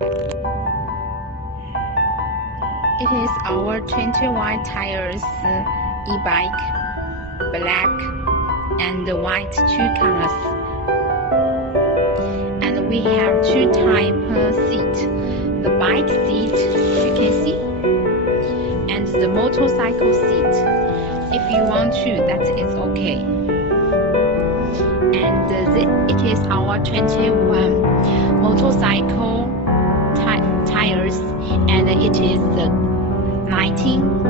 It is our 21 tires e-bike, black and white 2 colors. And we have 2 type seat. The bike seat you can see, and the motorcycle seat. If you want to, that is okay. And it is our 21 motorcycle tires, and it is 19